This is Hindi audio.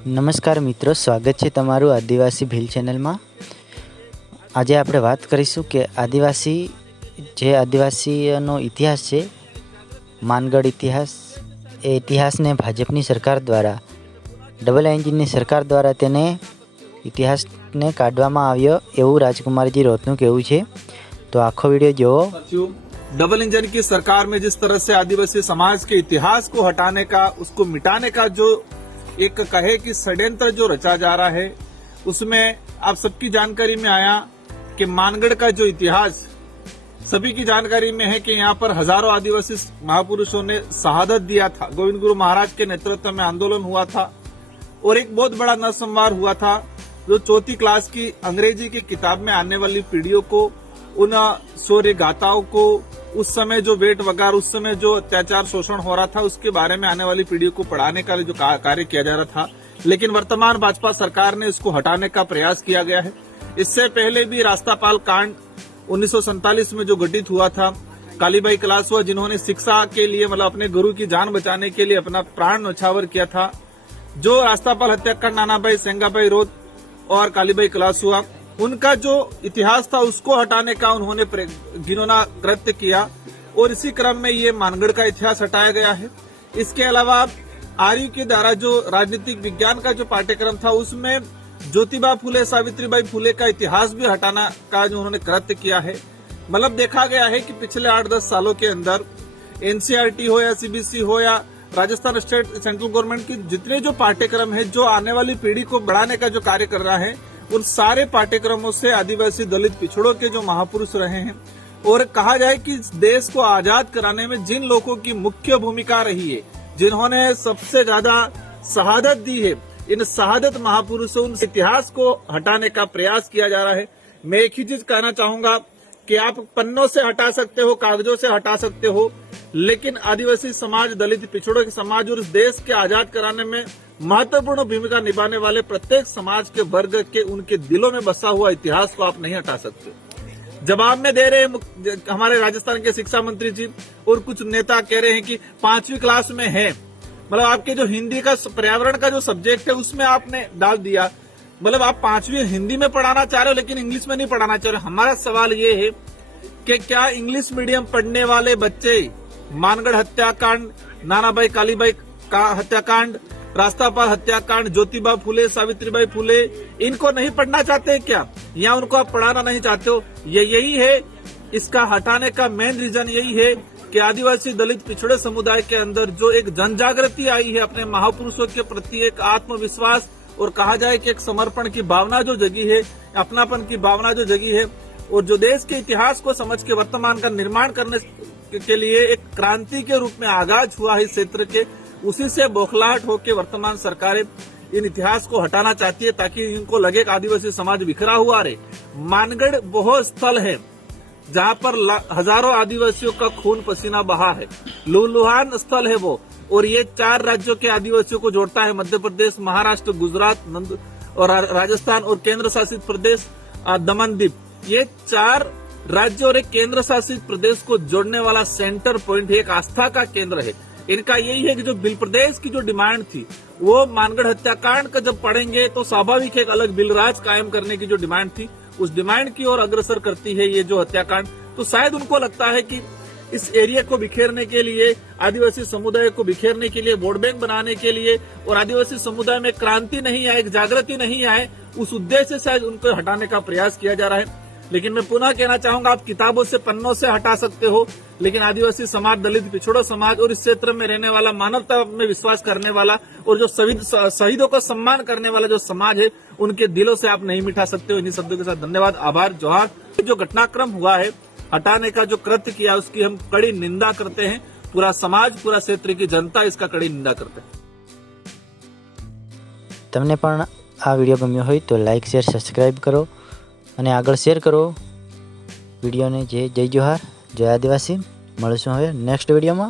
नमस्कार मित्रों, स्वागत है तमारू आदिवासी भील चेनल में। आज आप बात करीशू के आदिवासीनो इतिहास है, मानगढ़ इतिहास। ए इतिहास ने भाजपनी सरकार द्वारा, डबल एंजिननी सरकार द्वारा तेने इतिहास ने काढवामां आव्यो एवं राजकुमारजी रोतनु कहेवुं छे। तो आखो वीडियो जोवो। डबल इंजन की सरकार में जिस तरह से आदिवासी समाज के इतिहास को हटाने का, उसको मिटाने का जो एक कहे कि षड्यंत्र जो रचा जा रहा है, उसमें आप सबकी जानकारी में आया कि मानगढ़ का जो इतिहास सभी की जानकारी में है कि यहाँ पर हजारों आदिवासी महापुरुषों ने शहादत दिया था। गोविंद गुरु महाराज के नेतृत्व में आंदोलन हुआ था और एक बहुत बड़ा नरसंहार हुआ था, जो चौथी क्लास की अंग्रेजी की किताब में आने वाली पीढ़ियों को, उन शौर्य गाथाओं को, उस समय जो वेट वगार, उस समय जो अत्याचार शोषण हो रहा था, उसके बारे में आने वाली पीढ़ियों को पढ़ाने का जो कार्य किया जा रहा था। लेकिन वर्तमान भाजपा सरकार ने इसको हटाने का प्रयास किया गया है। इससे पहले भी रास्तापाल कांड 1947 में जो घटित हुआ था, कालीबाई कलासुआ जिन्होंने शिक्षा के लिए, मतलब अपने गुरु की जान बचाने के लिए अपना प्राण न्यौछावर किया था, जो रास्तापाल हत्याकांड नानाभाई सेंगाबाई रोत और कालीबाई कलासुआ, उनका जो इतिहास था उसको हटाने का उन्होंने घिनौना कृत्य किया और इसी क्रम में ये मानगढ़ का इतिहास हटाया गया है। इसके अलावा आर्य के द्वारा जो राजनीतिक विज्ञान का जो पाठ्यक्रम था, उसमें ज्योतिबा फुले, सावित्रीबाई फुले का इतिहास भी हटाना का जो उन्होंने कृत्य किया है। मतलब देखा गया है कि पिछले 8-10 सालों के अंदर एनसीईआरटी हो या सीबीएसई हो या राजस्थान स्टेट सेंट्रल गवर्नमेंट की जितने जो पाठ्यक्रम है, जो आने वाली पीढ़ी को बढ़ाने का जो कार्य कर रहा है, उन सारे पाठ्यक्रमों से आदिवासी दलित पिछड़ों के जो महापुरुष रहे हैं, और कहा जाए कि देश को आजाद कराने में जिन लोगों की मुख्य भूमिका रही है, जिन्होंने सबसे ज्यादा शहादत दी है, इन शहादत महापुरुषों, उन इतिहास को हटाने का प्रयास किया जा रहा है। मैं एक ही चीज कहना चाहूंगा कि आप पन्नों से हटा सकते हो, कागजों से हटा सकते हो, लेकिन आदिवासी समाज, दलित पिछड़ों के समाज और इस देश के आजाद कराने में महत्वपूर्ण भूमिका निभाने वाले प्रत्येक समाज के वर्ग के, उनके दिलों में बसा हुआ इतिहास को आप नहीं हटा सकते। जवाब में दे रहे हैं हमारे राजस्थान के शिक्षा मंत्री जी, और कुछ नेता कह रहे हैं कि 5वीं क्लास में है, मतलब आपके जो हिंदी का पर्यावरण का जो सब्जेक्ट है उसमें आपने डाल दिया। मतलब आप 5वीं हिंदी में पढ़ाना चाह रहे हो लेकिन इंग्लिश में नहीं पढ़ाना चाह रहे हो। हमारा सवाल ये है कि क्या इंग्लिश मीडियम पढ़ने वाले बच्चे मानगढ़ हत्याकांड, नानाभाई कालीबाई का हत्याकांड, रास्तापाल हत्याकांड, ज्योतिबा फुले, सावित्रीबाई फुले, इनको नहीं पढ़ना चाहते हैं क्या, या उनको आप पढ़ाना नहीं चाहते हो? यही है इसका हटाने का मेन रीजन, यही है कि आदिवासी दलित पिछड़े समुदाय के अंदर जो एक जन जागृति आई है, अपने महापुरुषों के प्रति एक आत्मविश्वास और कहा जाए कि एक समर्पण की भावना जो जगी है, अपनापन की भावना जो जगी है, और जो देश के इतिहास को समझ के वर्तमान का निर्माण करने के लिए एक क्रांति के रूप में आगाज हुआ है इस क्षेत्र के, उसी से बौखलाहट होकर वर्तमान सरकारें इन इतिहास को हटाना चाहती है, ताकि इनको लगे कि आदिवासी समाज बिखरा हुआ रहे। मानगढ़ वो स्थल है जहाँ पर हजारों आदिवासियों का खून पसीना बहा है, लूलुहान स्थल है वो, और ये 4 राज्यों के आदिवासियों को जोड़ता है, मध्य प्रदेश, महाराष्ट्र, गुजरात और राजस्थान और केंद्र शासित प्रदेश दमन दीव। ये 4 राज्य और एक केंद्र शासित प्रदेश को जोड़ने वाला सेंटर पॉइंट है, एक आस्था का केंद्र है। इनका यही है कि जो बिल प्रदेश की जो डिमांड थी, वो मानगढ़ हत्याकांड का जब पढ़ेंगे तो स्वाभाविक एक अलग बिल राज कायम करने की जो डिमांड थी, उस डिमांड की ओर अग्रसर करती है ये जो हत्याकांड। तो शायद उनको लगता है कि इस एरिया को बिखेरने के लिए, आदिवासी समुदाय को बिखेरने के लिए, वोट बैंक बनाने के लिए, और आदिवासी समुदाय में क्रांति नहीं आए, एक जागृति नहीं आए, उस उद्देश्य से शायद उनको हटाने का प्रयास किया जा रहा है। लेकिन मैं पुनः कहना चाहूंगा, आप किताबों से, पन्नों से हटा सकते हो, लेकिन आदिवासी समाज, दलित पिछड़ों समाज और इस क्षेत्र में रहने वाला, मानवता में विश्वास करने वाला और जो शहीदों का सम्मान करने वाला जो समाज है, उनके दिलों से आप नहीं मिटा सकते हो। इन्हीं शब्दों के साथ धन्यवाद, आभार, जोहार। जो घटनाक्रम हुआ है, हटाने का जो कृत्य किया, उसकी हम कड़ी निंदा करते हैं। पूरा समाज, पूरा क्षेत्र की जनता इसका कड़ी निंदा करते हैं। तमने पण आ वीडियो गम्यो होय तो लाइक, शेर, सब्सक्राइब करो અને આગળ શેર કરો વિડીયોને। જય જોહાર, જય આદિવાસી। મળીશું હવે નેક્સ્ટ વિડીયોમાં।